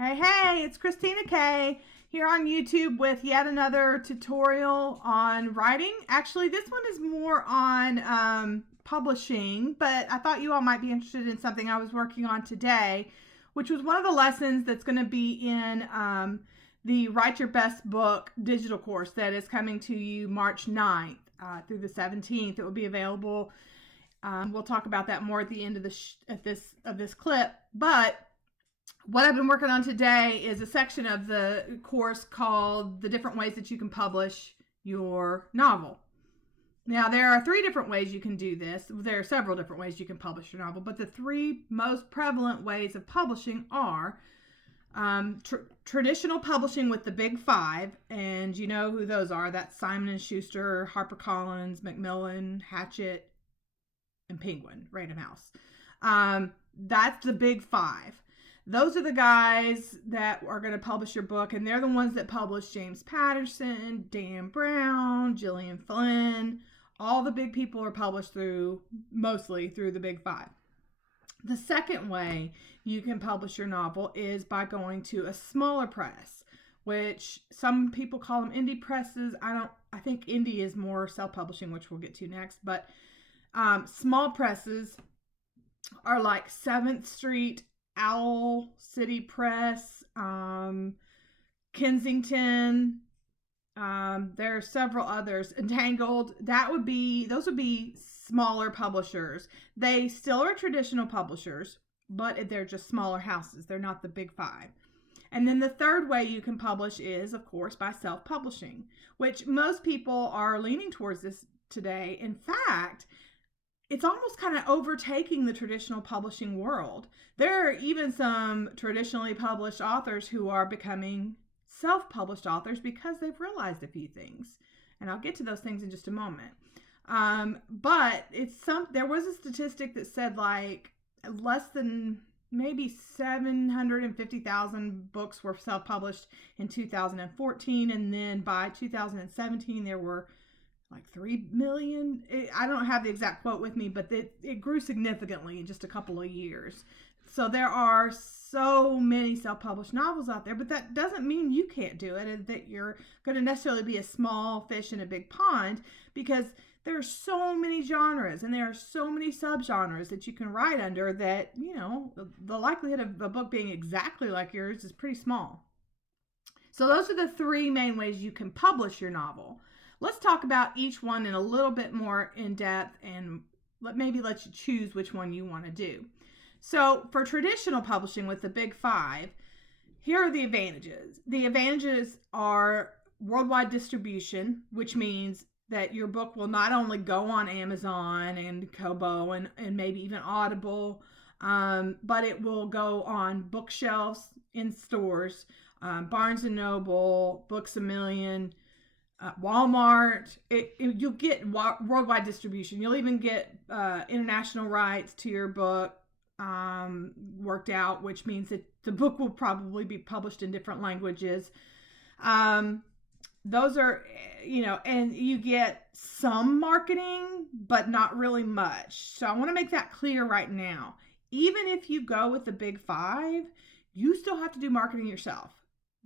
Hey, it's Christina K here on YouTube with yet another tutorial on writing. Actually, this one is more on publishing, but I thought you all might be interested in something I was working on today, which was one of the lessons that's going to be in the Write Your Best Book digital course that is coming to you March 9th through the 17th. It will be available. We'll talk about that more at the end of this clip, but what I've been working on today is a section of the course called The Different Ways That You Can Publish Your Novel. Now, there are three different ways you can do this. There are several different ways you can publish your novel, but the three most prevalent ways of publishing are traditional publishing with the big five, and you know who those are. That's Simon & Schuster, HarperCollins, Macmillan, Hachette, and Penguin, Random House. That's the big five. Those are the guys that are going to publish your book, and they're the ones that publish James Patterson, Dan Brown, Gillian Flynn. All the big people are published mostly through the big five. The second way you can publish your novel is by going to a smaller press, which some people call them indie presses. I think indie is more self-publishing, which we'll get to next, but small presses are like 7th Street, Owl City Press, Kensington. There are several others. Entangled. Those would be smaller publishers. They still are traditional publishers, but they're just smaller houses. They're not the big five. And then the third way you can publish is, of course, by self-publishing, which most people are leaning towards this today. In fact, it's almost kind of overtaking the traditional publishing world. There are even some traditionally published authors who are becoming self-published authors because they've realized a few things. And I'll get to those things in just a moment. But there was a statistic that said like less than maybe 750,000 books were self-published in 2014. And then by 2017, there were like 3 million. I don't have the exact quote with me, but it grew significantly in just a couple of years. So there are so many self-published novels out there, but that doesn't mean you can't do it and that you're going to necessarily be a small fish in a big pond, because there are so many genres and there are so many subgenres that you can write under that, the likelihood of a book being exactly like yours is pretty small. So those are the three main ways you can publish your novel. Let's talk about each one in a little bit more in depth and maybe let you choose which one you want to do. So for traditional publishing with the big five, here are the advantages. The advantages are worldwide distribution, which means that your book will not only go on Amazon and Kobo and maybe even Audible, but it will go on bookshelves in stores, Barnes & Noble, Books A Million, Walmart. You'll get worldwide distribution. You'll even get international rights to your book worked out, which means that the book will probably be published in different languages. Those are, and you get some marketing, but not really much. So I want to make that clear right now. Even if you go with the big five, you still have to do marketing yourself.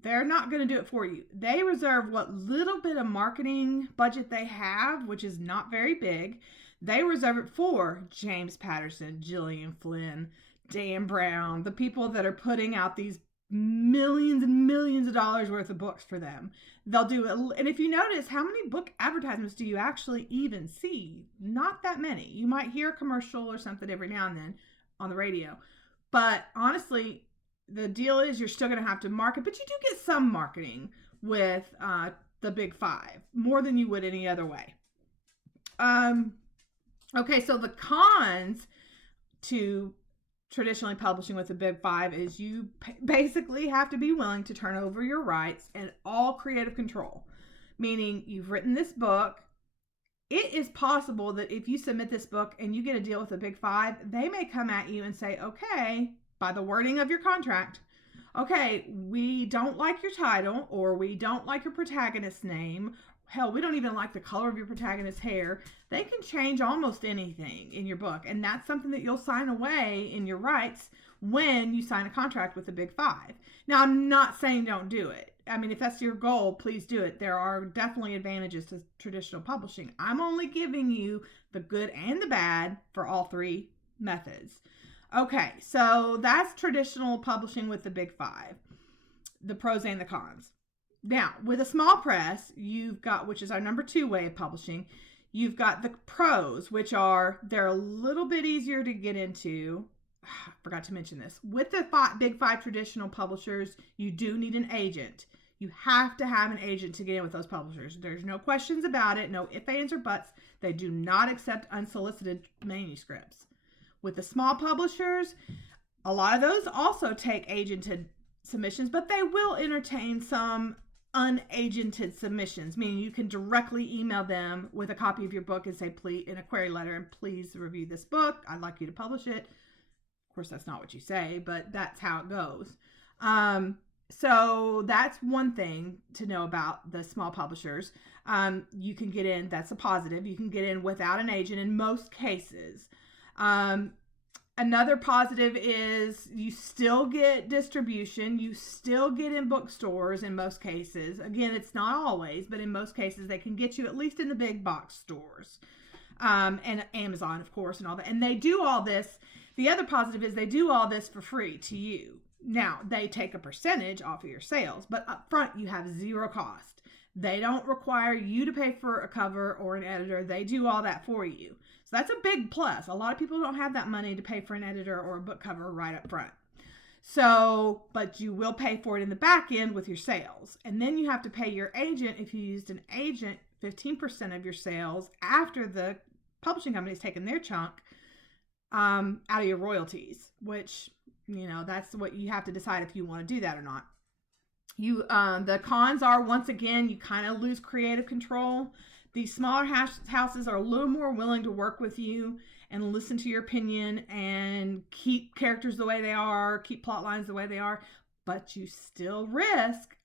They're not going to do it for you. They reserve what little bit of marketing budget they have, which is not very big. They reserve it for James Patterson, Gillian Flynn, Dan Brown, the people that are putting out these millions and millions of dollars worth of books for them. They'll do it. And if you notice, how many book advertisements do you actually even see? Not that many. You might hear a commercial or something every now and then on the radio. But honestly, the deal is you're still going to have to market, but you do get some marketing with the big five, more than you would any other way. Okay, so the cons to traditionally publishing with the big five is you basically have to be willing to turn over your rights and all creative control, meaning you've written this book. It is possible that if you submit this book and you get a deal with the big five, they may come at you and say, okay, by the wording of your contract, okay, we don't like your title, or we don't like your protagonist's name. Hell, we don't even like the color of your protagonist's hair. They can change almost anything in your book. And that's something that you'll sign away in your rights when you sign a contract with the Big Five. Now, I'm not saying don't do it. I mean, if that's your goal, please do it. There are definitely advantages to traditional publishing. I'm only giving you the good and the bad for all three methods. Okay, so that's traditional publishing with the Big Five, the pros and the cons. Now, with a small press, you've got, which is our number 2 way of publishing, you've got the pros, which are, they're a little bit easier to get into. I forgot to mention this. With the Big Five traditional publishers, you do need an agent. You have to have an agent to get in with those publishers. There's no questions about it, no ifs, ands, or buts. They do not accept unsolicited manuscripts. With the small publishers, a lot of those also take agented submissions, but they will entertain some unagented submissions, meaning you can directly email them with a copy of your book and say, please, in a query letter, and please review this book. I'd like you to publish it. Of course, that's not what you say, but that's how it goes. So that's one thing to know about the small publishers. You can get in, that's a positive. You can get in without an agent in most cases. Another positive is you still get distribution. You still get in bookstores in most cases. Again, it's not always, but in most cases they can get you at least in the big box stores. And Amazon, of course, and all that. And they do all this. The other positive is they do all this for free to you. Now, they take a percentage off of your sales, but up front you have zero cost. They don't require you to pay for a cover or an editor. They do all that for you. So that's a big plus. A lot of people don't have that money to pay for an editor or a book cover right up front. So, but you will pay for it in the back end with your sales. And then you have to pay your agent, if you used an agent, 15% of your sales after the publishing company's taken their chunk out of your royalties, which, you know, that's what you have to decide if you want to do that or not. The cons are, once again, you kind of lose creative control. These smaller houses are a little more willing to work with you and listen to your opinion and keep characters the way they are, keep plot lines the way they are, but you still risk,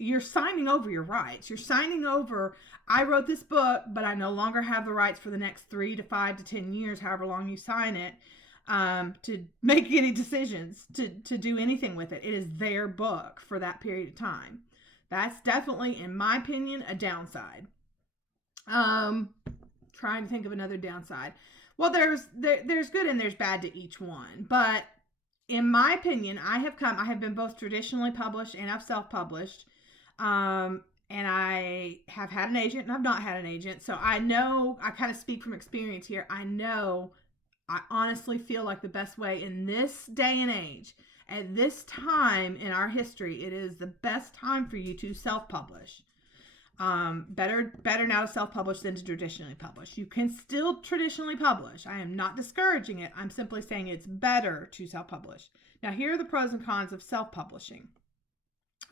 you're signing over your rights. You're signing over, I wrote this book, but I no longer have the rights for the next 3 to 5 to 10 years, however long you sign it, to make any decisions, to do anything with it. It is their book for that period of time. That's definitely, in my opinion, a downside. Trying to think of another downside. Well, there's good and there's bad to each one, but in my opinion, I have been both traditionally published and I've self-published, and I have had an agent and I've not had an agent. So I know, I kind of speak from experience here. I honestly feel like the best way in this day and age, at this time in our history, it is the best time for you to self-publish. Better now to self-publish than to traditionally publish. You can still traditionally publish. I am not discouraging it. I'm simply saying it's better to self-publish. Now, here are the pros and cons of self-publishing.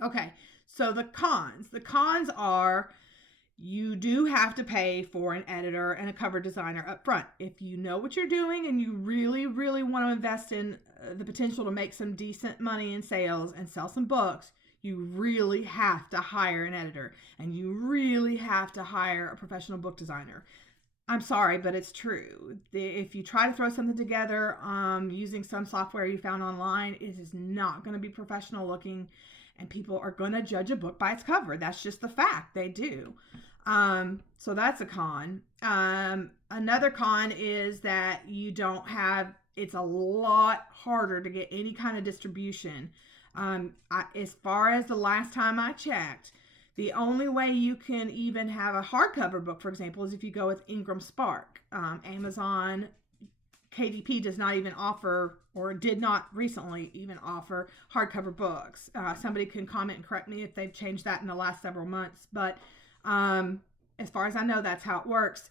Okay, so the cons. The cons are you do have to pay for an editor and a cover designer up front. If you know what you're doing and you really, really want to invest in the potential to make some decent money in sales and sell some books, you really have to hire an editor and you really have to hire a professional book designer. I'm sorry, but it's true. If you try to throw something together using some software you found online, it is not going to be professional looking, and people are going to judge a book by its cover. That's just the fact. They do. So that's a con. Another con is that it's a lot harder to get any kind of distribution. As far as the last time I checked, the only way you can even have a hardcover book, for example, is if you go with Ingram Spark. Amazon, KDP does not even offer, or did not recently even offer, hardcover books. Somebody can comment and correct me if they've changed that in the last several months, but as far as I know, that's how it works.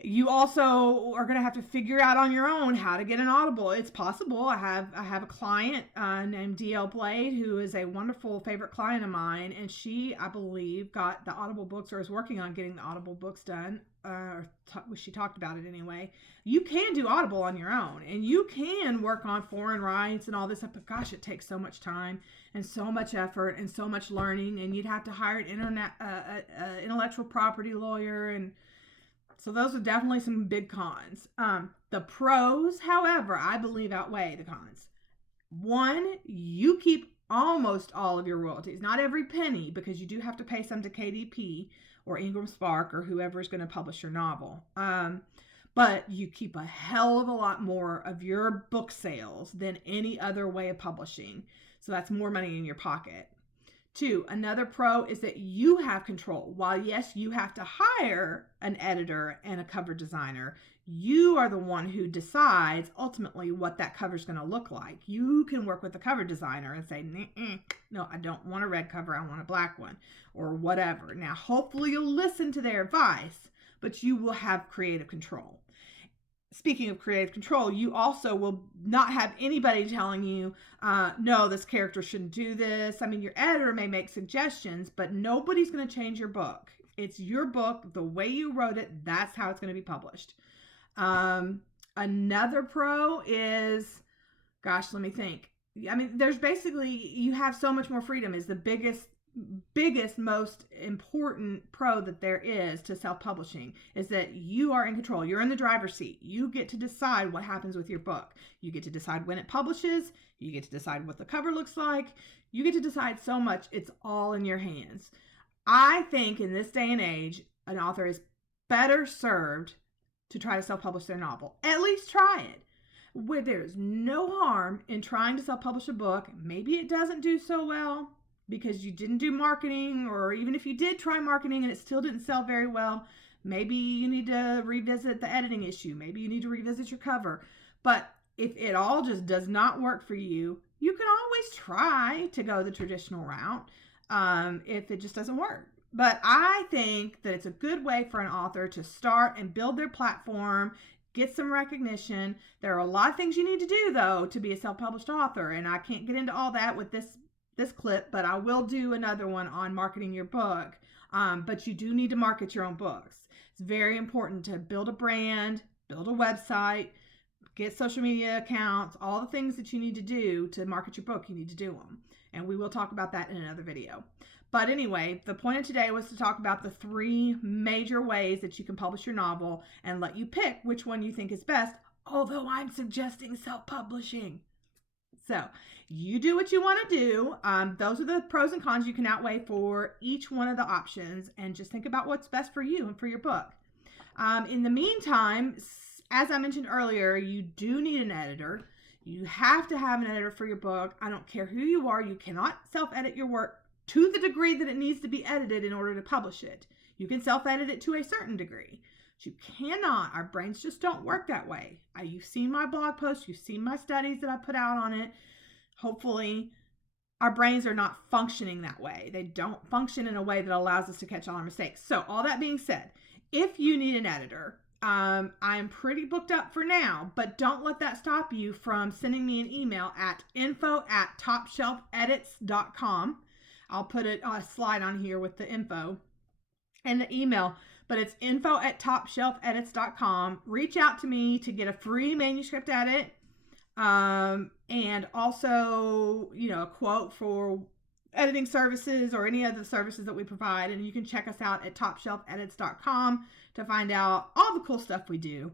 You also are going to have to figure out on your own how to get an Audible. It's possible. I have a client named DL Blade, who is a wonderful favorite client of mine, and she, I believe, got the Audible books, or is working on getting the Audible books done. She talked about it anyway. You can do Audible on your own, and you can work on foreign rights and all this stuff, but gosh, it takes so much time and so much effort and so much learning, and you'd have to hire an intellectual property lawyer, and so those are definitely some big cons. The pros, however, I believe outweigh the cons. One, you keep almost all of your royalties, not every penny, because you do have to pay some to KDP or Ingram Spark or whoever is going to publish your novel. But you keep a hell of a lot more of your book sales than any other way of publishing. So that's more money in your pocket. Two, another pro is that you have control. While yes, you have to hire an editor and a cover designer, you are the one who decides ultimately what that cover is going to look like. You can work with the cover designer and say, no, I don't want a red cover, I want a black one, or whatever. Now, hopefully you'll listen to their advice, but you will have creative control. Speaking of creative control, you also will not have anybody telling you, no, this character shouldn't do this. I mean, your editor may make suggestions, but nobody's going to change your book. It's your book, the way you wrote it, that's how it's going to be published. Another pro is, gosh, let me think. I mean, there's basically, you have so much more freedom is the biggest, most important pro that there is to self-publishing, is that you are in control. You're in the driver's seat. You get to decide what happens with your book. You get to decide when it publishes. You get to decide what the cover looks like. You get to decide so much. It's all in your hands. I think in this day and age, an author is better served to try to self-publish their novel. At least try it. Where there's no harm in trying to self-publish a book. Maybe it doesn't do so well because you didn't do marketing, or even if you did try marketing and it still didn't sell very well, maybe you need to revisit the editing issue. Maybe you need to revisit your cover. But if it all just does not work for you, you can always try to go the traditional route if it just doesn't work. But I think that it's a good way for an author to start and build their platform, get some recognition. There are a lot of things you need to do, though, to be a self-published author, and I can't get into all that with this clip, but I will do another one on marketing your book. But you do need to market your own books. It's very important to build a brand, build a website, get social media accounts, all the things that you need to do to market your book. You need to do them. And we will talk about that in another video. But anyway, the point of today was to talk about the 3 major ways that you can publish your novel and let you pick which one you think is best, although I'm suggesting self-publishing. So you do what you want to do. Those are the pros and cons you can outweigh for each one of the options, and just think about what's best for you and for your book. In the meantime, as I mentioned earlier, you do need an editor. You have to have an editor for your book. I don't care who you are. You cannot self-edit your work to the degree that it needs to be edited in order to publish it. You can self-edit it to a certain degree. But you cannot. Our brains just don't work that way. You've seen my blog posts. You've seen my studies that I put out on it. Hopefully, our brains are not functioning that way. They don't function in a way that allows us to catch all our mistakes. So all that being said, if you need an editor, I'm pretty booked up for now, but don't let that stop you from sending me an email at info@topshelfedits.com. I'll put a slide on here with the info and the email, but it's info@topshelfedits.com. Reach out to me to get a free manuscript edit, and also, a quote for editing services or any other services that we provide. And you can check us out at topshelfedits.com to find out all the cool stuff we do.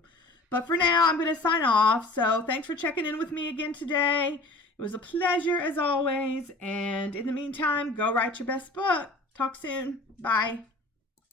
But for now, I'm going to sign off. So thanks for checking in with me again today. It was a pleasure as always. And in the meantime, go write your best book. Talk soon. Bye.